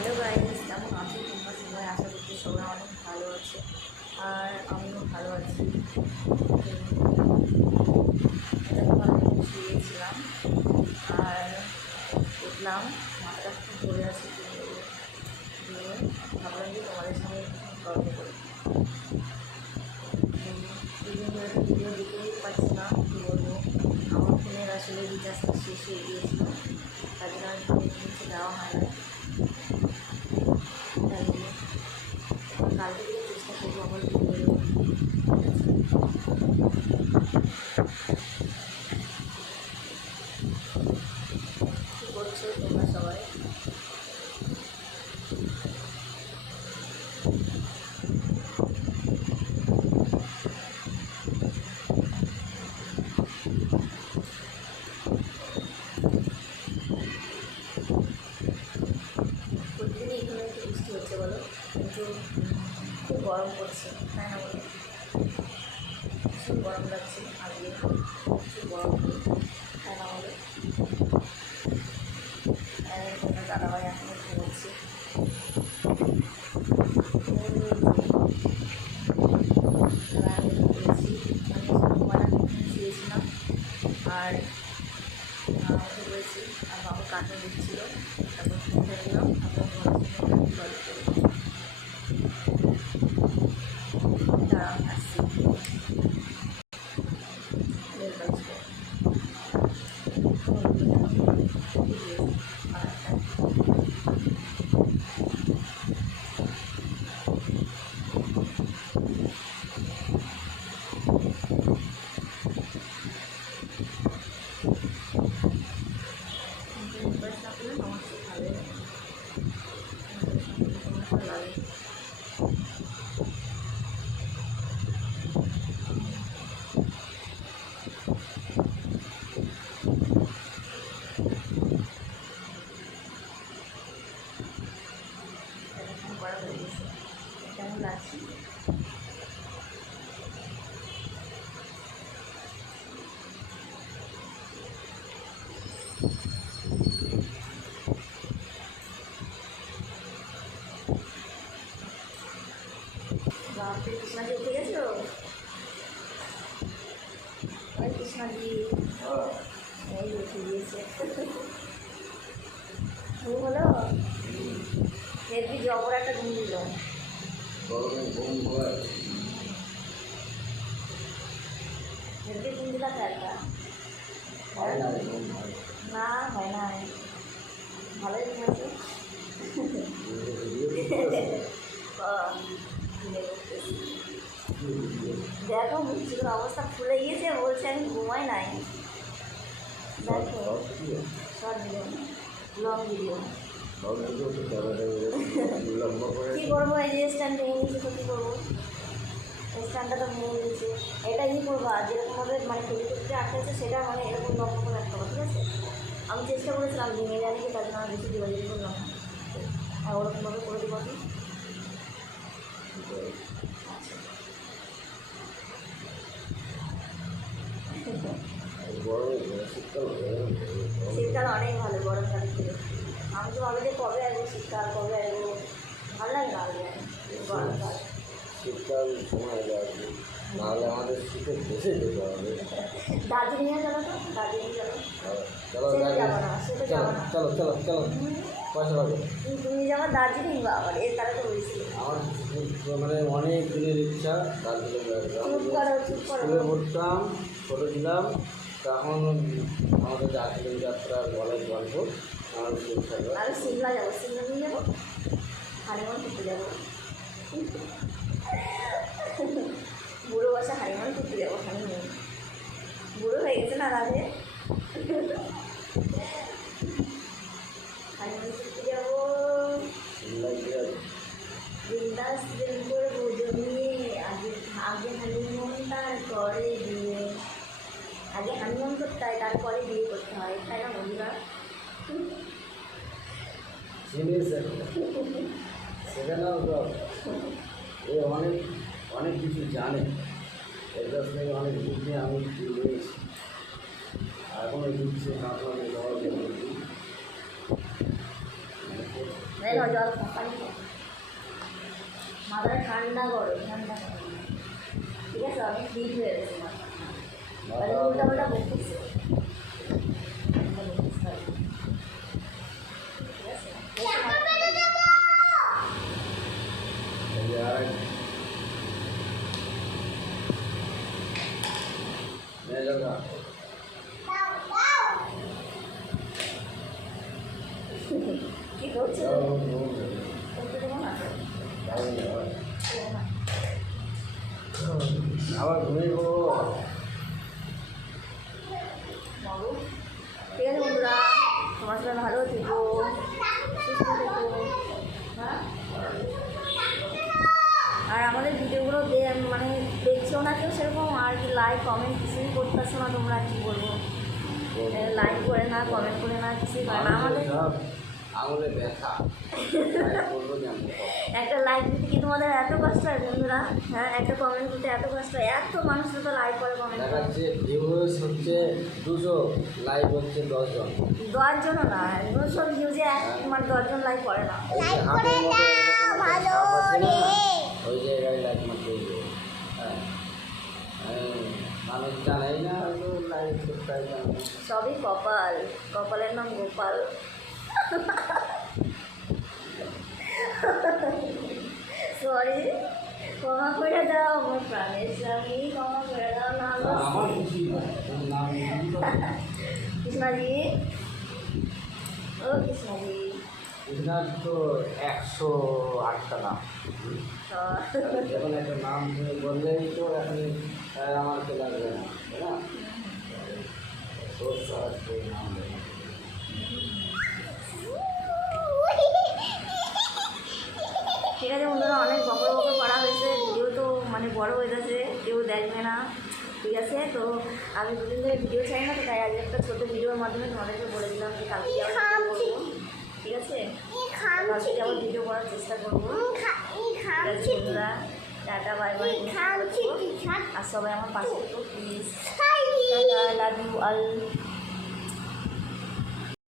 Hello guys, কেমন আছো তোমরা সবাই? আশা করছি সবাই অনেক ভালো আছে, আর আমিও ভালো আছি। আমি শুয়েছিলাম আর উঠলাম, মাথাটা খুব ধরে আছে, দিয়ে ভাবলাম যে তোমাদের সঙ্গে গল্প করি। দুদিন ধরে তো ভিডিও দিতেই পারছি না, কী বলবো, আমার ফোনের আসলে রিচার্জটা শেষ হয়ে গিয়েছিল, তার জন্য আর কিছু দেওয়া হয় না। কালকে থেকে চেষ্টা করবো আমার ভিডিও। কী করছো তোমরা সবাই? প্রতিদিনই এখানে একটু বৃষ্টি হচ্ছে বলো, কিন্তু খুব গরম পড়ছে, তাই না বলো? ভীষণ গরম লাগছে আজকে, প্রচুর গরম, তাই না বলো? তোমার দাদাভাই এখনও ঘুমোচ্ছে। আমি শুয়েছিলাম আর উঠে পড়েছি, আর বাবু কাটে দিচ্ছিল, তারপর উঠে দিলাম, তারপর গল্প করি। দাঁড়ান আসছি। আমার খুব ভালো লাগে। করা হয়ে গেছে, কেমন লাগছে? বাপরে, কৃষ্ণাজি উঠে গেছো? ওই কৃষ্ণাজি এই উঠে গিয়েছে। ঘুম হলো? হেভি জবর একটা ঘুম দিল। হেভি ঘুম দিলা তো একটা। না হয় না, ভালোই ঘুমাচ্ছে। দেখো মুখের অবস্থা ফুলে গিয়েছে, বলছে আমি ঘুমাই নাই। দেখো শর্ট ভিডিও, লং ভিডিও। কী করবো, এই যে স্ট্যান্ড ভেঙে নিয়েছে, তো কী করবো? স্ট্যান্ডটা তো ভেঙে নিয়েছে, এটা ই করবো, আর যেরকমভাবে মানে ফেরিকুটে আটকেছে সেটা মানে এরকম লক্ষ্য করে রাখতে হবে, ঠিক আছে? আমি চেষ্টা করেছিলাম ভেঙে জানি কি, তার জন্য আমি বেশি যোগাযোগ করলাম না, আর ওরকমভাবে করে দেবো কি। আচ্ছা, শীতকাল অনেক ভালো গরমকালের থেকে। আমি তো ভাবি যে কবে আসবো শীতকাল, কবে আসবো, ভালো লাগে না আসবে গরমকাল। শীতকাল সময় আসবে, নাহলে আমাদের শীতে দেশে যেতে হবে। দার্জিলিংয়ে যাবো তো, দার্জিলিং যাবো। চলো সেটা যাবো না, সেটা যাবো না। চলো চলো চলো, পয়সা লাগবে। তুমি যাবো দার্জিলিং, বা আবার এর তারা তো বলছি আমার মানে অনেক দিনের ইচ্ছা দার্জিলিং চুপ করো, চুপ করো। স্কুলে পড়তাম, ছোটো ছিলাম, তখন আমাদের দার্জিলিং যাত্রার বলাই গল্প আমার আর সিমলা যাবো, সিমলা নিয়ে যাবো, হানিমুন করতে যাবো। বুড়ো বসে হানিমুন করতে যাবো, হানিমুন। বুড়ো হয়ে গেছে না রাধে, হানিমুন করতে যাবো। বিন্দাস প্রেম করবো জমিয়ে, আগে আগে হানিমুন তারপরে বিয়ে। আগে হানিমুন করতে হয়, তারপরে বিয়ে করতে হয়, তাই না বন্ধুরা? সেখানেও তো এ অনেক অনেক কিছু জানে, এর কাছ থেকে অনেক বুদ্ধি আমি নিয়েছি, এখনও দিচ্ছে আপনাদের জল পানি খাও। মাথাটা ঠান্ডা করো, ঠান্ডা করো। ঠিক আছে, অনেক হিট হয়ে গেছে মাথা। উল্টা পাল্টা বলতেছে। ঠিক আছে, কি করছো? করতে দেবো না? দেবো না। আবার ঘুমিয়ে পড়বো। বাবু, ঠিক আছে বন্ধুরা, তোমার সবাই ভালো থেকো, সুস্থ থেকো। হ্যাঁ, আর আমাদের ভিডিওগুলো মানে দেখছো না কেউ সেরকম, আর কি লাইক কমেন্ট কিছুই করতেছো না তোমরা, কী বলবো, লাইক করে না, কমেন্ট করে না, কিছুই করে না আমাদের। আঙুলে ব্যথা বলবো জানবো। একটা লাইক দিতে কি তোমাদের এত কষ্ট হয় বন্ধুরা? হ্যাঁ, একটা কমেন্ট দিতে এত কষ্ট হয়? এত মানুষ তো লাইক করে, কমেন্ট করে। দেখাচ্ছে ভিউজ হচ্ছে 200, লাইক হচ্ছে 10 জন। 10 জনও না, 200 ভিউজে মানে 10 জন লাইক করে না। লাইক করে দাও, ভালো রে। ওই জায়গায় লাইক মারতে হবে। হ্যাঁ, মানুষ জানাই না হয়তো লাইক সাবস্ক্রাইব জানে। সবই কপাল, কপালের নাম গোপাল। সরি, ক্ষমা করে দাও আমার প্রাণের স্বামী, ক্ষমা করে দাও না। আমার খুশি হয় নাম কৃষ্ণাজি, ও কৃষ্ণাজি, কৃষ্ণার তো 108টা নাম। যখন একটা নাম তুমি বললেই তো এখন আমার তো লাগবে না, তাই না? তোর সারা নাম দেয়। ঠিক আছে বন্ধুরা, অনেক বকর বকর করা হয়েছে, ভিডিও তো মানে বড় হয়ে যাচ্ছে, কেউ দেখবে না। ঠিক আছে, তো আমি দুদিন ধরে ভিডিও চাই না, তো তাই আজ একটা ছোটো ভিডিওর মাধ্যমে তোমাদেরকে বলে দিলাম যে কালকে আবার ভিডিও করবো। ঠিক আছে, কালকে আবার ভিডিও করার চেষ্টা করবো। ঠিক আছে বন্ধুরা, টাটা, বাই বাই। আর সবাই আমার পাশে থেকো please. Tata, love you all.